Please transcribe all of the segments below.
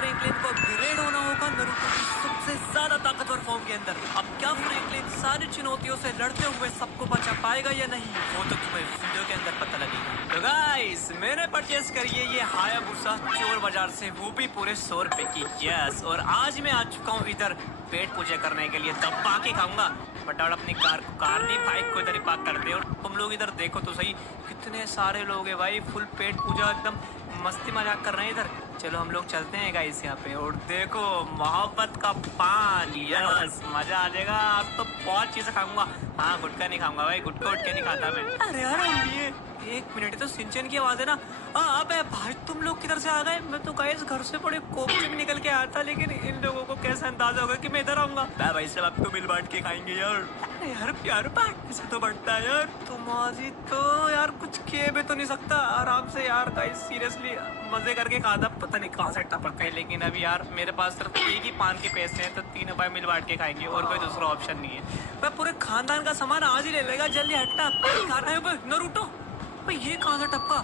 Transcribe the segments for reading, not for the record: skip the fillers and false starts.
Franklin को upgrade होना होगा नारुतो की सबसे ज्यादा ताकतवर फॉर्म के अंदर। अब क्या फ्रैंकलिन सारी चुनौतियों से लड़ते हुए सबको बचा पाएगा या नहीं, वो तो तुम्हें वीडियो के अंदर पता लगेगा। तो गाइस मैंने परचेस करी है ये हायाबुसा चोर बाजार से, वो भी पूरे 100 रुपए की। यस, और आज मैं आ चुका हूँ इधर पेट पूजा करने के लिए, दबा के खाऊंगा फटाफट अपनी कार नहीं बाइक को इधर ही पार्क कर दे। और तुम लोग इधर देखो तो सही, कितने सारे लोग हैं भाई, फुल पेट पूजा एकदम मस्ती मजाक कर रहे हैं इधर। चलो हम लोग चलते हैं गाइस यहाँ पे। और देखो मोहब्बत का पान, यस मजा आ जाएगा। अब तो बहुत चीजें खाऊंगा। हाँ गुटखा नहीं खाऊंगा भाई, गुटखा उठ के नहीं खाता मैं। अरे यार एक मिनट, तो सिंचन की आवाज है ना। अबे भाई तुम लोग किधर से आ गए? मैं तो गाइस घर से बड़े कोप से भी निकल के आया था, लेकिन इन लोगों को कैसे अंदाजा होगा कि मैं इधर आऊंगा। भाई सब आप तो मिल बांट के खाएंगे यार। अरे यार प्यार बांटने से तो बढ़ता है यार। तुम आज तो यार कुछ किए भी तो नहीं सकता आराम से यार। गाइस सीरियसली मजे करके खाता, पता नहीं कहाँ से टपक गए। लेकिन अभी यार मेरे पास सिर्फ एक ही पान के पैसे हैं, तो तीनों भाई मिल बांट के खाएंगे और कोई दूसरा ऑप्शन नहीं है। मैं पूरे खानदान का सामान आज ही ले लेगा, जल्दी हटना। खाना है नारुतो भाई, ये कहाँ से टपका?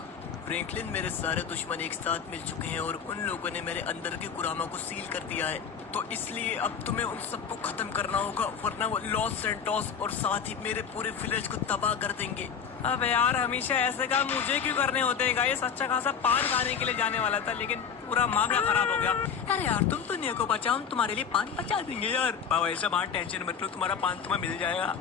फ्रैंकलिन मेरे सारे दुश्मन एक साथ मिल चुके हैं और उन लोगों ने मेरे अंदर के कुरामा को सील कर दिया है, तो इसलिए अब तुम्हें उन सबको खत्म करना होगा, वरना वो लॉस सेंटोस और साथ ही मेरे पूरे विलेज को तबाह कर देंगे। अब यार हमेशा ऐसे काम मुझे क्यों करने होते हैं गाइस? अच्छा खासा पान खाने के लिए जाने वाला था, लेकिन पूरा मामला खराब हो गया। अरे यार तुम दुनिया को बचाओ, हम तुम्हारे लिए पान बचा देंगे यार। बाबा ऐसा बात टेंशन मत लो, तुम्हारा पान तुम्हें मिल जाएगा।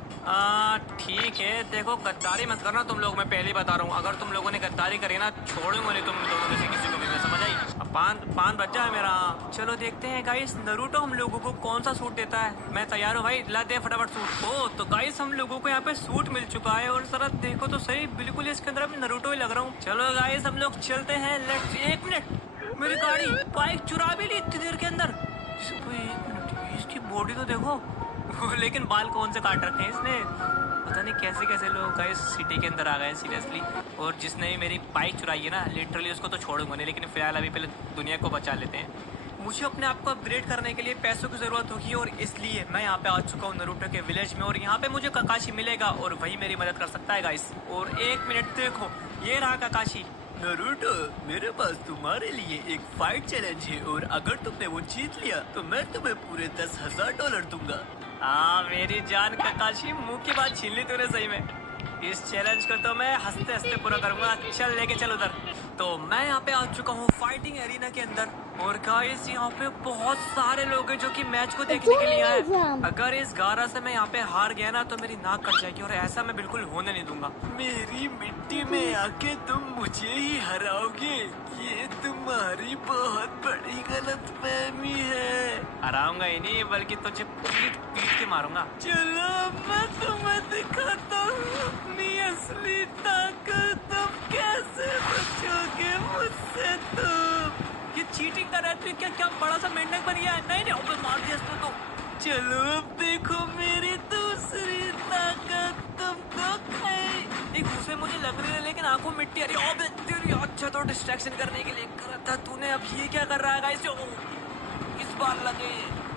ठीक है, देखो गद्दारी मत करना तुम लोग, मैं पहले ही बता रहा हूँ। अगर तुम लोगों ने गद्दारी करी ना, छोड़ूंगा नहीं तुम दोनों में से किसी को भी, मैं समझ आई। अब पान बच जाए मेरा। चलो देखते हैं गाइस नारुतो हम लोगों को कौन सा सूट देता है। मैं तैयार हूँ भाई, ला दे फटाफट सूट। ओ तो गाइस हम लोगों को यहाँ पे सूट मिल चुका है, और जरा देखो तो सही, बिल्कुल इसके अंदर अभी नारुतो ही लग रहा हूँ। चलो गाइस हम लोग चलते हैं, लेट्स। एक मिनट, मेरी गाड़ी बाइक चुरा भी ली इतनी देर के अंदर। एक मिनट, इसकी बॉडी तो देखो लेकिन बाल कौन से काट रखे हैं इसने, पता नहीं कैसे कैसे लोग गाइस सिटी के अंदर आ गए सीरियसली। और जिसने भी मेरी बाइक चुराई है ना, लिटरली उसको तो छोड़ूंगा नहीं, लेकिन फिलहाल अभी पहले दुनिया को बचा लेते हैं। मुझे अपने आप को अपग्रेड करने के लिए पैसों की जरूरत होगी, और इसलिए मैं यहाँ पे आ चुका हूँ नारुतो के विलेज में, और यहाँ पे मुझे काकाशी मिलेगा और वही मेरी मदद कर सकता है गाइस। और एक मिनट देखो, ये रहा काकाशी। नारुतो मेरे पास तुम्हारे लिए एक फाइट चैलेंज है, और अगर तुमने वो जीत लिया तो मैं तुम्हें पूरे $10,000 दूंगा। हाँ मेरी जान काकाशी, मुंह की बात छीन ली तूने सही में। इस चैलेंज को तो मैं हंसते हंसते पूरा करूंगा। चल लेके चल उधर। तो मैं यहाँ पे आ चुका हूँ फाइटिंग एरिना के अंदर, और गाइस यहाँ पे बहुत सारे लोग हैं जो कि मैच को देखने के लिए आए। अगर इस 11 से मैं यहाँ पे हार गया ना, तो मेरी नाक कट जाएगी, और ऐसा मैं बिल्कुल होने नहीं दूंगा। मेरी मिट्टी में आके तुम मुझे ही हराओगे, ये तुम्हारी बहुत बड़ी गलतफहमी है। हराऊंगा ही नहीं, बल्कि तुझे पीट पीट के मारूंगा। चलो मैं तुम्हें दिखाता हूँ अपनी असली ताकत, तुम कैसे बचोगे मुझसे। तुम ये चीटिंग कर रहा है, क्या क्या बड़ा सा मेंढक बन गया है? नहीं नहीं मार दिया इसने तो। चलो अब देखो मेरी दूसरी ताकत, तुमको खाई। उसमें मुझे लग रही है, लेकिन आंखों में मिट्टी आ रही है। तेरी अच्छा तो डिस्ट्रैक्शन करने के लिए करा था तूने, अब ये क्या कर रहा है गाइस? इस बार लगे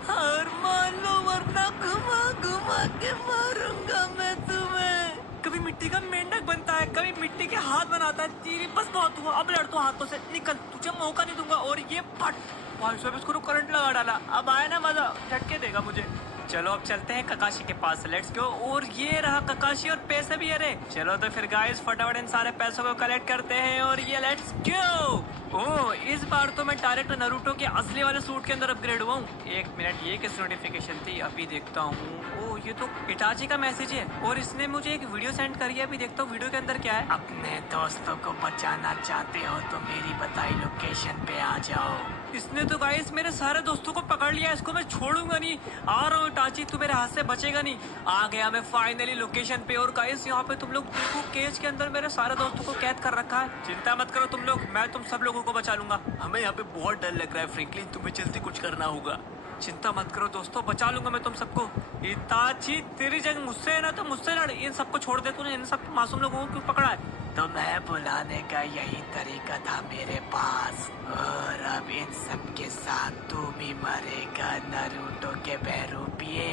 हार मान लो, वरना घुमा घुमा के मारूंगा मैं तुम्हें। कभी मिट्टी का मेंढक बनता है, कभी मिट्टी के हाथ बनाता है। तेरी बस बहुत हुआ, अब लड़ तो हाथों से निकल, तुझे मौका नहीं दूंगा। और ये फट भाई साहब, इसको तो करंट लगा डाला। अब आया ना मजा, झटके देगा मुझे। चलो अब चलते हैं काकाशी के पास, लेट्स गो। और ये रहा काकाशी, और पैसे भी अरे। चलो तो फिर गाइस फटाफट इन सारे पैसों को कलेक्ट करते हैं, और ये लेट्स गो। ओह इस बार तो मैं डायरेक्ट नारुतो के असली वाले सूट के अंदर अपग्रेड हुआ हूँ। एक मिनट, ये किस नोटिफिकेशन थी? अभी देखता हूँ। ओह ये तो इटाची का मैसेज है, और इसने मुझे एक वीडियो सेंड करी है। अभी देखता हूँ वीडियो के अंदर क्या है। अपने दोस्तों को बचाना चाहते हो तो मेरी बताई लोकेशन पे आ जाओ। इसने तो गाइस मेरे सारे दोस्तों को पकड़ लिया, इसको मैं छोड़ूंगा नहीं। आ रहा हूँ इटाची, तू मेरे हाथ से बचेगा नहीं। आ गया मैं फाइनली लोकेशन पे, और गाइस यहाँ पे तुम लोग देखो, केज के अंदर मेरे सारे दोस्तों को कैद कर रखा है। चिंता मत करो तुम लोग, मैं तुम सब लोगों को बचा लूंगा। हमें यहाँ पे बहुत डर लग रहा है फ्रैंकलिन, तुम्हें जल्दी कुछ करना होगा। चिंता मत करो दोस्तों, बचा लूंगा मैं तुम सबको। इताची तेरी जंग मुझसे है ना, तो मुझसे लड़। इन सबको छोड़ दे, तूने इन सब मासूम लोगों को क्यों पकड़ा है? तो मैं बुलाने का यही तरीका था मेरे पास, और अब इन सब के साथ तू भी मरेगा नारुतो के बहरूपिये।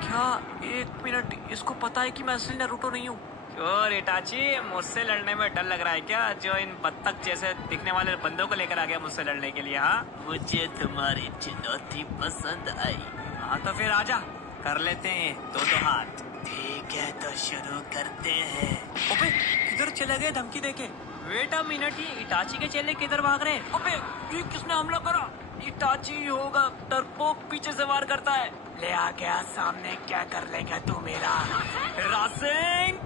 क्या? एक मिनट, इसको पता है कि मैं असली नारुतो नहीं हूँ? और इटाची, मुझसे लड़ने में डर लग रहा है क्या? जो इन बत्तख जैसे दिखने वाले बंदों को लेकर आ गया मुझसे लड़ने के लिए? हाँ, मुझे तुम्हारी चुनौती पसंद आई। हाँ तो फिर आजा, कर लेते हैं दो हाथ। ठीक है तो शुरू करते हैं। अबे किधर चले गए धमकी देके? वेट अ मिनट, ये इटाची के चेले किधर भाग रहे हैं? अबे ये किसने हमला करा? इटाची होगा, डरपोक पीछे से वार करता है। ले आ गया सामने, क्या कर लेगा तू मेरा? रासिंग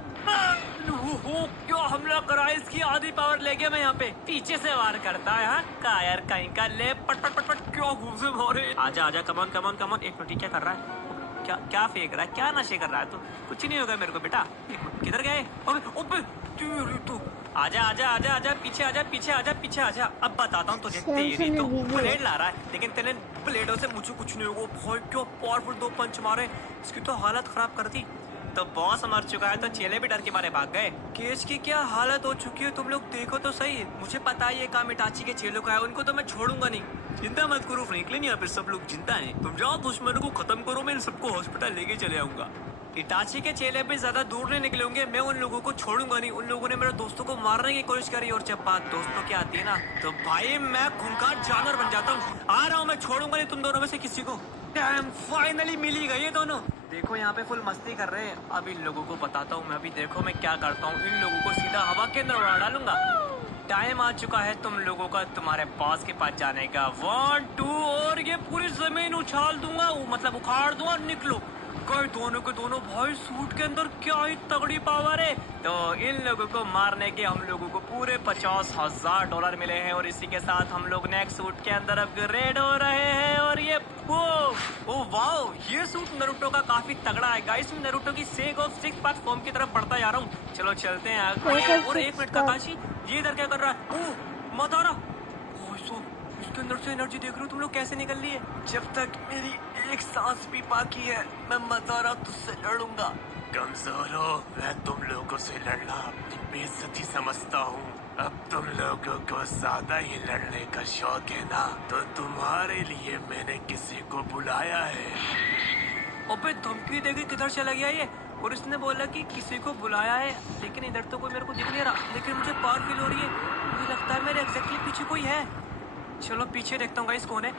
हो क्यों हमला करा? इसकी आधी पावर ले गया मैं यहाँ पे। पीछे से वार करता है। हाँ कायर कहीं का, ले पट पट पट पट क्यों घूसे भोरे। आजा आजा, कमॉन कमॉन कमॉन। एक मिनट, क्या कर रहा है? क्या क्या फेंक रहा है? क्या नशे कर रहा है तू? कुछ नहीं होगा मेरे को बेटा। एक मिनट, किधर गए? अबे अबे तू आजा आजा आजा आजा, पीछे आजा पीछे आजा पीछे आजा। अब बताता हूँ तुझे। तेरी तो ब्लेड ला रहा है, लेकिन तेरे ब्लेडों से मुझे कुछ नहीं होगा। भाई क्यों पावरफुल दो पंच मारे, इसकी तो हालत खराब कर दी। तो बॉस मर चुका है तो चेले भी डर के मारे भाग गए। केस की क्या हालत हो चुकी है तुम लोग देखो तो सही। मुझे पता है ये काम इटाची के चेलों का है, उनको तो मैं छोड़ूंगा नहीं। चिंता मत करो फ्रैंकलिन, यहाँ पे सब लोग चिंता है। तुम जाओ दुश्मनों को खत्म करो, मैं इन सबको हॉस्पिटल लेके चले आऊंगा। इटाची के चेले भी ज्यादा दूर नहीं निकले होंगे, मैं उन लोगों को छोड़ूंगा नहीं। उन लोगों ने मेरे दोस्तों को मारने की कोशिश करी, और जब बात दोस्तों की आती है ना, तो भाई मैं खूंखार जानवर बन जाता हूँ। आ रहा हूँ, मैं छोड़ूंगा नहीं तुम दोनों में से किसी को। फाइनली मिल ही गई ये दोनों। देखो यहाँ पे फुल मस्ती कर रहे हैं। अब इन लोगों को बताता हूँ मैं अभी। देखो मैं क्या करता हूँ, इन लोगों को सीधा हवा के अंदर उड़ा डालूंगा। टाइम आ चुका है तुम लोगों का तुम्हारे बॉस के पास जाने का। 1 2 और ये पूरी जमीन उछाल दूंगा, मतलब उखाड़ दूंगा। निकलो गए दोनों के दोनों। भाई सूट के अंदर क्या ही तगड़ी पावर है। तो इन लोगों को मारने के हम लोगों को पूरे $50,000 मिले हैं, और इसी के साथ हम लोग नेक्स्ट सूट के अंदर अपग्रेड हो रहे हैं। और ये ओ वाओ, ये सूट नरूटो का काफी तगड़ा है गाइस। मैं नरूटो की सेग ऑफ 6 पार्ट फॉर्म की तरफ बढ़ता जा रहा हूँ। चलो चलते हैं आगे। और एक मिनट काकाशी, ये इधर क्या कर रहा है? ओ मदारा, इसके अंदर से एनर्जी देख रहे हो तुम लोग कैसे निकल रही है? जब तक मेरी एक सांस भी बाकी है मैं मदारा तुझसे लड़ूंगा। कमजोर हो, मैं तुम लोगों से लड़ना अपनी बेइज्जती समझता हूँ। अब तुम लोगों को ज्यादा ही लड़ने का शौक है ना, तो तुम्हारे लिए मैंने किसी को बुलाया है। अबे धमकी देके किधर चला गया ये? और इसने बोला कि किसी को बुलाया है, लेकिन इधर तो कोई मेरे को दिख नहीं रहा। लेकिन मुझे पावर फील हो रही है, मुझे लगता है मेरे एग्जैक्टली पीछे कोई है। चलो पीछे देखता हूँ गाइस कौन है।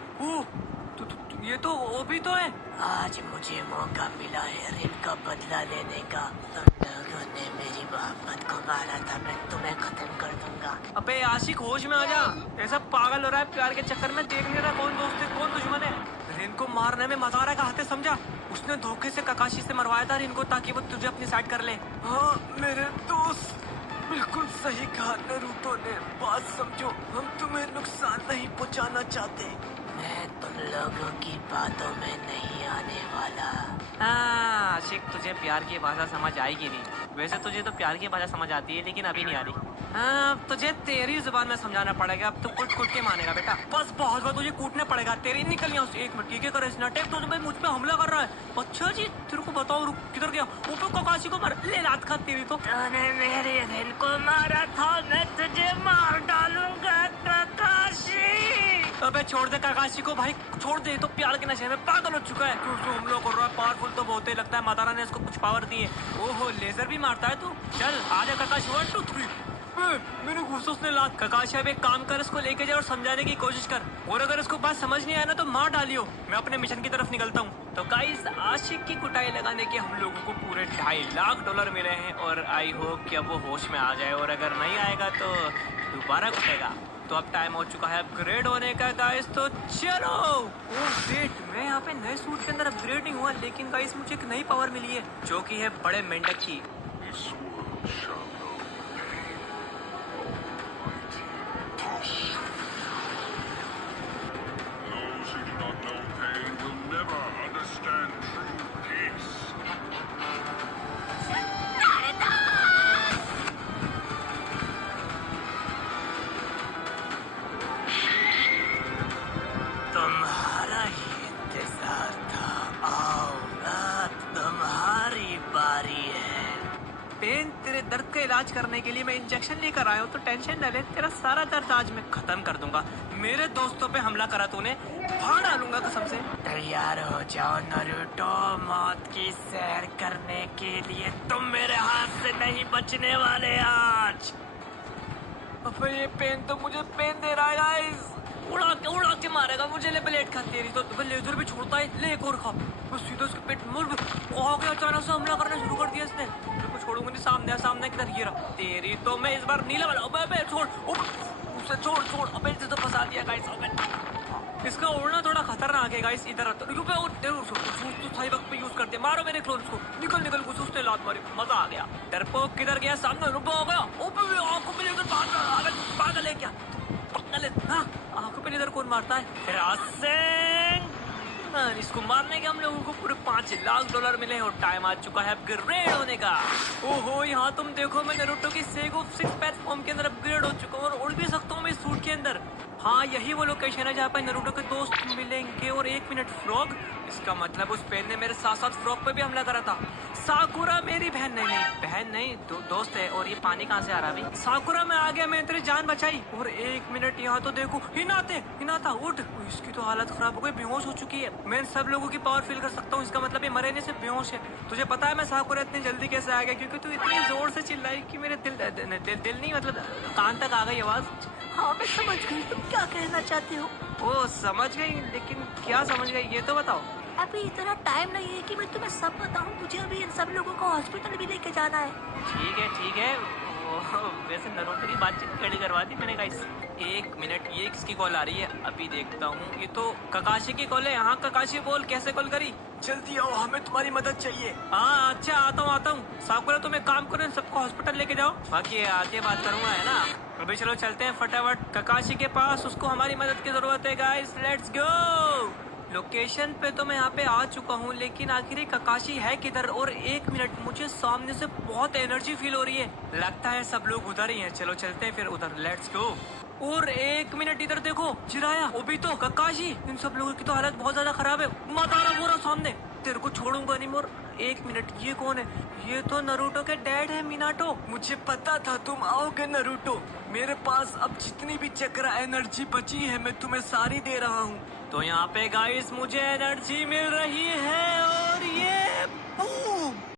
ये तो वो भी तो है। आज मुझे मौका मिला है रिन का बदला लेने का। तुम लोगों ने मेरी मोहब्बत को मारा था, मैं तुम्हें खत्म कर दूंगा। अबे आशिक होश में आ जा, ऐसा पागल हो रहा है प्यार के चक्कर में, देख नहीं रहा कौन दोस्त है कौन दुश्मन है। रिन को मारने में मदारा का हाथ है समझा। उसने धोखे से ककाशी से मरवाया था रिन को, ताकि वो तुझे अपनी साइड कर ले। हाँ मेरे दोस्त, बिल्कुल सही कहा नरूटो ने। बात समझो, हम तुम्हें नुकसान नहीं पहुंचाना चाहते। मैं तुम लोगों की बातों में नहीं आने वाला। हाँ आशिक, तुझे प्यार की भाषा समझ आएगी नहीं। वैसे तुझे तो प्यार की भाषा समझ आती है, लेकिन अभी नहीं आ रही। हाँ तुझे तेरी जुबान में समझाना पड़ेगा। अब तो कुट कुट के मानेगा बेटा। बस बहुत बार तुझे कूटना पड़ेगा। तेरी निकल यहाँ से। एक मिनट, ये क्या कर रहा है? तो भाई मुझ पे हमला कर रहा है। अच्छा जी, तेरे को बताओ, रुक किधर गया? ऊपर ककाशी को मार ले। रात खा तेरी तो। तूने मेरे रिन को मारा था, मैं तुझे मार डालूंगा ककाशी। अबे छोड़ दे ककाशी को भाई, छोड़ दे। तो प्यार के नशे में पागल हो चुका है। क्यों हमला कर रहा है? पावरफुल तो बहुत ही लगता है, मातारा ने इसको कुछ पावर दी है। ओहो, लेजर भी मारता है तू। चल आजा ककाशी, 1 2 3। मेरे घुसों ने लात। ककाशी अब एक काम कर, इसको लेके जा और समझाने की कोशिश कर, और अगर इसको बात समझ नहीं आया ना तो मार डालियो। मैं अपने मिशन की तरफ निकलता हूँ। तो गाइस, आशिक की कुटाई लगाने के हम लोगों को पूरे $2.5 मिले हैं, और आई होप कि अब वो होश में आ जाए, और अगर नहीं आएगा तो दोबारा कुटेगा। तो अब टाइम हो चुका है अपग्रेड होने का गाइस, तो चलो। ओह वेट, मैं यहाँ पे नए सूट के अंदर अपग्रेड नहीं हुआ, लेकिन गाइस मुझे एक नई पावर मिली है, जो कि है बड़े मेंढक की। तुम्हारा ही इंतजार था। आओ, अब तुम्हारी बारी है। पेन तेरे दर्द का इलाज करने के लिए मैं इंजेक्शन लेकर आया हूँ, तो टेंशन न ले, तेरा सारा दर्द आज मैं खत्म कर दूंगा। मेरे दोस्तों पे हमला करा तूने, फाड़ डालूंगा कसम से। तैयार हो जाओ नारुतो, मौत की सैर करने के लिए। तुम मेरे हाथ से नहीं बचने वाले आज। अबे ये पेन तो मुझे पेन दे रहा है गाइस। उड़ा के मारेगा मुझे। ले प्लेट खा, तेरी तो लेजर भी छोड़ता है। ले एक और खा। बस सीधा उसके पेट मुड़ हो गया। अचानक से हमला करना शुरू कर दिया इसने। तेरे को छोड़ूंगा नहीं। सामने किधर ये रहा। तेरी तो मैं इस बार नीला वाला। अबे छोड़, उसे छोड़। अबे इसे तो फंसा दिया गाइस। अबे इसका उड़ना थोड़ा खतरनाक है गाइस। इधर सही वक्त पे यूज कर दिया। मारो मेरे क्लोन को। निकल कुछ उसने लात मारी। मजा आ गया। डरपोक किधर गया? सामने रुपा हो गया। आंखों पे लेकर पागल है क्या? हाँ, आंखों पे लेकर कौन मारता है? इसको मारने के हम लोगों को पूरे $5 लाख मिले और टाइम आ चुका है अपग्रेड होने का। ओहो, यहाँ तुम देखो, मैं नारुतो की सेगो 6 पैच फॉर्म के अंदर अपग्रेड हो चुका हूँ और उड़ भी सकता हूँ मैं इस सूट के अंदर। हाँ, यही वो लोकेशन है जहाँ पे नारुतो के दोस्त मिलेंगे। और 1 मिनट, फ्रॉग? इसका मतलब उस पेन ने मेरे साथ फ्रॉग पे भी हमला करा था। साकुरा मेरी बहन नहीं, दोस्त है। और ये पानी कहाँ से आ रहा है? साकुरा मैं आ गया, मैं तेरी जान बचाई। और 1 मिनट, यहाँ तो देखो, हिनाता उठ। इसकी तो हालत खराब हो गई, बेहोश हो चुकी है। मैं सब लोगों की पावर फील कर सकता हूँ। इसका मतलब ये मरे नहीं से बेहोश है। तुझे पता है मैं साकुरा इतनी जल्दी कैसे आ गया? क्योंकि तू इतनी जोर से चिल्लाई कि मेरे दिल नहीं, मतलब कान तक आ गई आवाज। हाँ मैं समझ गई तुम क्या कहना चाहते हो। ओ समझ गई, लेकिन क्या समझ गई ये तो बताओ। अभी इतना टाइम नहीं है कि मैं तुम्हें सब बताऊं। मुझे अभी इन सब लोगों को हॉस्पिटल भी लेके जाना है। ठीक है। वैसे नारुतो की बातचीत खड़ी करवा दी मैंने गाइस। 1 मिनट, ये किसकी कॉल आ रही है? अभी देखता हूँ। ये तो ककाशी की कॉल है। हाँ ककाशी, बोल, कैसे कॉल करी? जल्दी आओ, हमें तुम्हारी मदद चाहिए। हाँ अच्छा, आता हूँ। साकुरा तुम एक काम करो, सबको हॉस्पिटल लेके जाओ, बाकी आगे बात करूंगा, है ना? अभी चलो चलते हैं फटाफट ककाशी के पास। उसको हमारी मदद की जरूरत है गाइस। Let's go. लोकेशन पे तो मैं यहाँ पे आ चुका हूँ, लेकिन आखिर ककाशी है किधर? और 1 मिनट, मुझे सामने से बहुत एनर्जी फील हो रही है। लगता है सब लोग उधर ही हैं। चलो चलते हैं फिर उधर। Let's go. और 1 मिनट, इधर देखो, जिराया, वो तो ककाशी। इन सब लोगों की तो हालत बहुत ज्यादा खराब है। मातारा पूरा सामने। तेरे को छोड़ूंगा नहीं मोर। 1 मिनट, ये कौन है? ये तो नारुतो के डैड है, मिनाटो। मुझे पता था तुम आओगे नारुतो। मेरे पास अब जितनी भी चक्रा एनर्जी बची है, मैं तुम्हें सारी दे रहा हूँ। तो यहाँ पे गाइस मुझे एनर्जी मिल रही है और ये